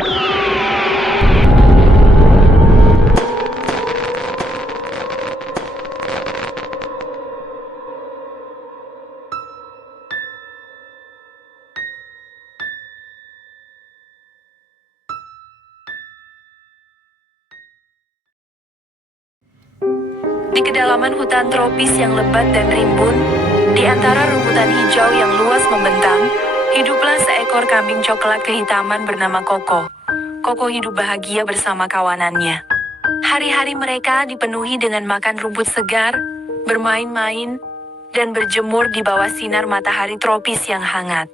Di kedalaman hutan tropis yang lebat dan rimbun, di antara rumputan hijau yang luas membentang, hiduplah seekor kambing coklat kehitaman bernama Koko. Koko hidup bahagia bersama kawanannya. Hari-hari mereka dipenuhi dengan makan rumput segar, bermain-main, dan berjemur di bawah sinar matahari tropis yang hangat.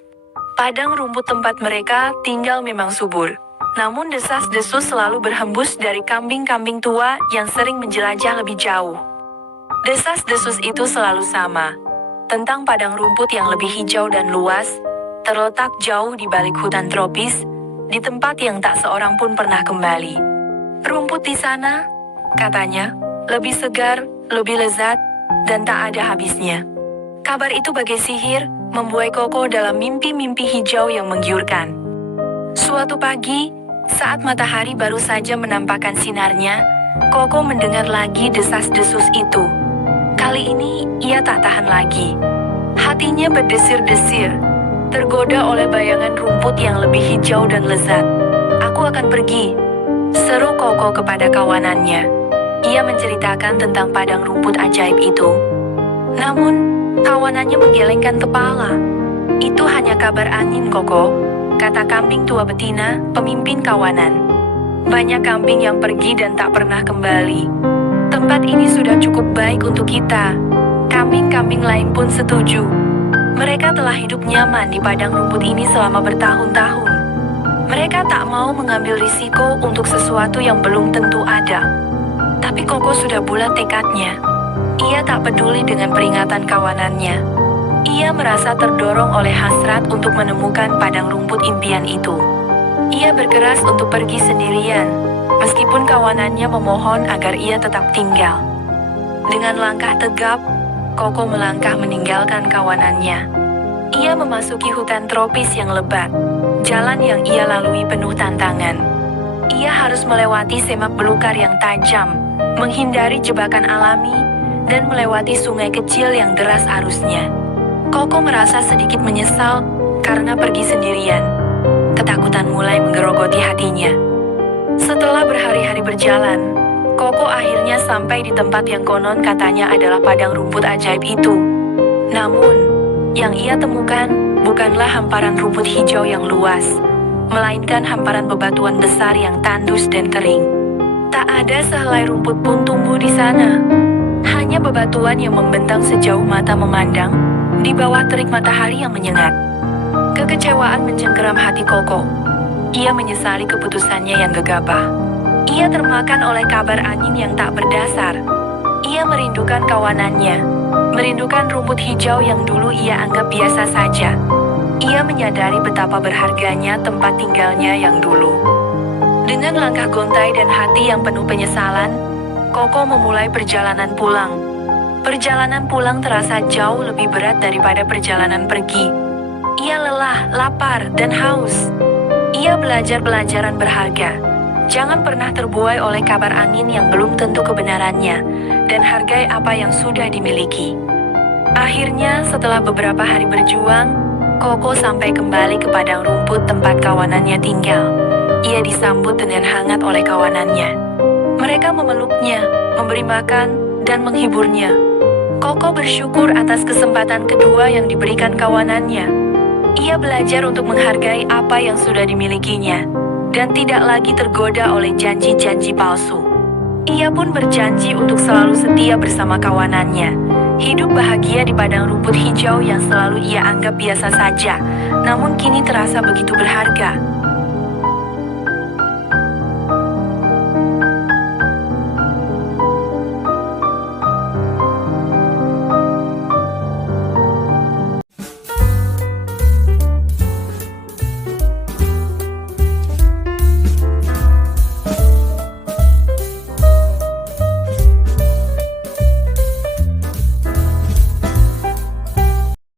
Padang rumput tempat mereka tinggal memang subur. Namun desas-desus selalu berhembus dari kambing-kambing tua yang sering menjelajah lebih jauh. Desas-desus itu selalu sama, tentang padang rumput yang lebih hijau dan luas, terletak jauh di balik hutan tropis, di tempat yang tak seorang pun pernah kembali. Rumput di sana, katanya, lebih segar, lebih lezat, dan tak ada habisnya. Kabar itu bagai sihir, membuai Koko dalam mimpi-mimpi hijau yang menggiurkan. Suatu pagi, saat matahari baru saja menampakkan sinarnya, Koko mendengar lagi desas-desus itu. Kali ini, ia tak tahan lagi. Hatinya berdesir-desir, tergoda oleh bayangan rumput yang lebih hijau dan lezat. "Aku akan pergi," seru Koko kepada kawanannya. Ia menceritakan tentang padang rumput ajaib itu. Namun, kawanannya menggelengkan kepala. "Itu hanya kabar angin, Koko," kata kambing tua betina, pemimpin kawanan. "Banyak kambing yang pergi dan tak pernah kembali. Tempat ini sudah cukup baik untuk kita." Kambing-kambing lain pun setuju. Mereka telah hidup nyaman di padang rumput ini selama bertahun-tahun. Mereka tak mau mengambil risiko untuk sesuatu yang belum tentu ada. Tapi Koko sudah bulat tekadnya. Ia tak peduli dengan peringatan kawanannya. Ia merasa terdorong oleh hasrat untuk menemukan padang rumput impian itu. Ia berkeras untuk pergi sendirian, meskipun kawanannya memohon agar ia tetap tinggal. Dengan langkah tegap, Koko melangkah meninggalkan kawanannya. Ia memasuki hutan tropis yang lebat. Jalan yang ia lalui penuh tantangan. Ia harus melewati semak belukar yang tajam, menghindari jebakan alami, dan melewati sungai kecil yang deras arusnya. Koko merasa sedikit menyesal karena pergi sendirian. Ketakutan mulai menggerogoti hatinya. Setelah berhari-hari berjalan, Koko akhirnya sampai di tempat yang konon katanya adalah padang rumput ajaib itu. Namun, yang ia temukan bukanlah hamparan rumput hijau yang luas, melainkan hamparan bebatuan besar yang tandus dan kering. Tak ada sehelai rumput pun tumbuh di sana. Hanya bebatuan yang membentang sejauh mata memandang, di bawah terik matahari yang menyengat. Kekecewaan mencengkeram hati Koko. Ia menyesali keputusannya yang gegabah. Ia termakan oleh kabar angin yang tak berdasar. Ia merindukan kawanannya, merindukan rumput hijau yang dulu ia anggap biasa saja. Ia menyadari betapa berharganya tempat tinggalnya yang dulu. Dengan langkah gontai dan hati yang penuh penyesalan, Koko memulai perjalanan pulang. Perjalanan pulang terasa jauh lebih berat daripada perjalanan pergi. Ia lelah, lapar, dan haus. Ia belajar pelajaran berharga. Jangan pernah terbuai oleh kabar angin yang belum tentu kebenarannya, dan hargai apa yang sudah dimiliki. Akhirnya, setelah beberapa hari berjuang, Koko sampai kembali ke padang rumput tempat kawanannya tinggal. Ia disambut dengan hangat oleh kawanannya. Mereka memeluknya, memberi makan, dan menghiburnya. Koko bersyukur atas kesempatan kedua yang diberikan kawanannya. Ia belajar untuk menghargai apa yang sudah dimilikinya, dan tidak lagi tergoda oleh janji-janji palsu. Ia pun berjanji untuk selalu setia bersama kawanannya. Hidup bahagia di padang rumput hijau yang selalu ia anggap biasa saja, namun kini terasa begitu berharga.